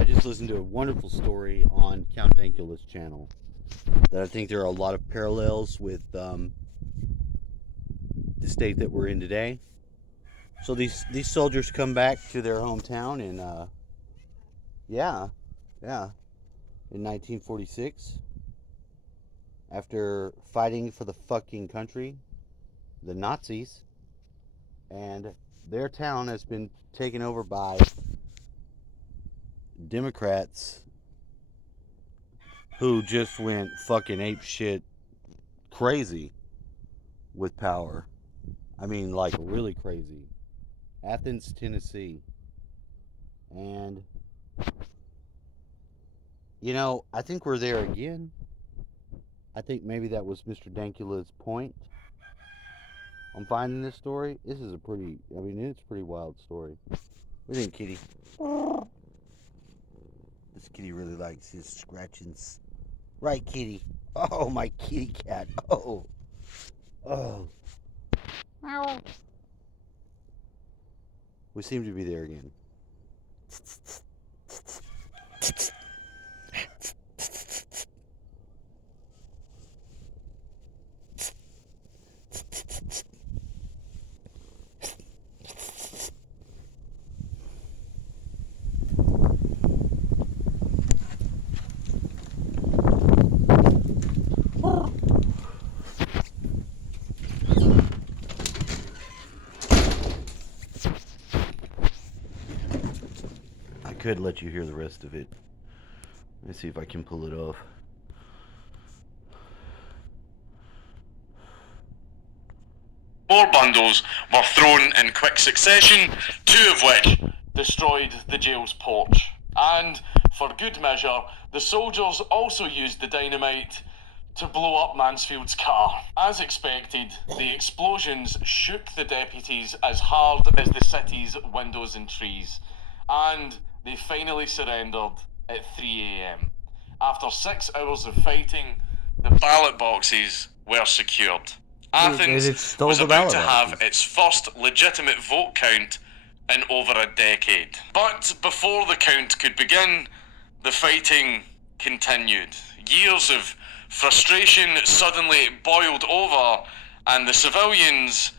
I just listened to a wonderful story on Count Dankula's channel that I think there are a lot of parallels with the state that we're in today. So these soldiers come back to their hometown in yeah, in 1946 after fighting for the fucking country, the Nazis, and their town has been taken over by Democrats who just went fucking ape shit crazy with power. I mean, like, really crazy. Athens, Tennessee. And, you know, I think we're there again. I think maybe that was Mr. Dankula's point on finding this story. This is a pretty, I mean, it's a pretty wild story. What do you think, kitty? This kitty really likes his scratchings. Right, kitty? Oh, my kitty cat. Oh. We seem to be there again. I could let you hear the rest of it. Let's see if I can pull it off. More bundles were thrown in quick succession, 2 of which destroyed the jail's porch. And, for good measure, the soldiers also used the dynamite to blow up Mansfield's car. As expected, the explosions shook the deputies as hard as the city's windows and trees, and they finally surrendered at 3 a.m. After 6 hours of fighting, the ballot boxes were secured. Athens was about to have its first legitimate vote count in over a decade. But before the count could begin, the fighting continued. Years of frustration suddenly boiled over, and the civilians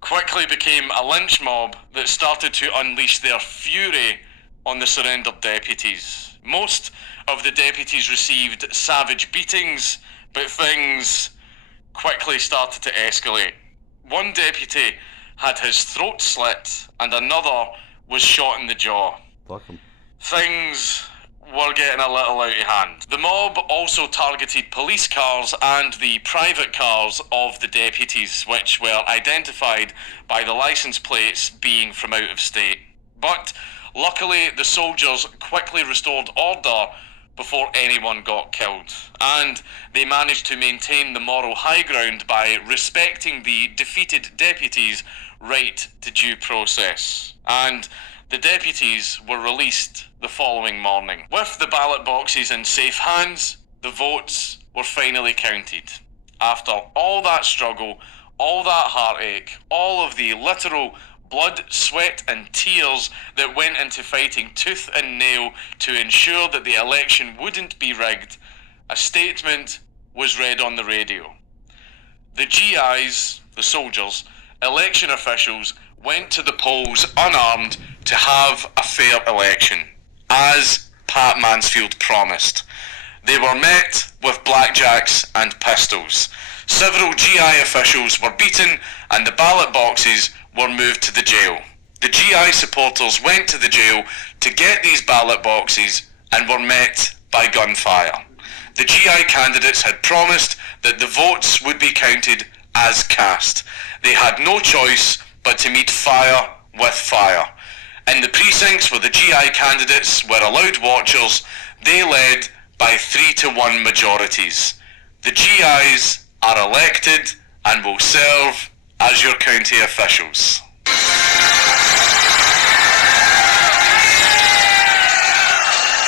quickly became a lynch mob that started to unleash their fury on the surrendered deputies. Most of the deputies received savage beatings, but things quickly started to escalate. One deputy had his throat slit and another was shot in the jaw. Fuck 'em. Things were getting a little out of hand. The mob also targeted police cars and the private cars of the deputies, which were identified by the license plates being from out of state. But luckily, the soldiers quickly restored order before anyone got killed, and they managed to maintain the moral high ground by respecting the defeated deputies' right to due process. And the deputies were released the following morning. With the ballot boxes in safe hands, the votes were finally counted. After all that struggle, all that heartache, all of the literal blood, sweat and tears that went into fighting tooth and nail to ensure that the election wouldn't be rigged, a statement was read on the radio. The GIs, the soldiers, election officials, went to the polls unarmed to have a fair election, as Pat Mansfield promised. They were met with blackjacks and pistols. Several GI officials were beaten and the ballot boxes were moved to the jail. The GI supporters went to the jail to get these ballot boxes and were met by gunfire. The GI candidates had promised that the votes would be counted as cast. They had no choice but to meet fire with fire. In the precincts where the GI candidates were allowed watchers, they led by 3-1 majorities. The GIs are elected and will serve as your county officials.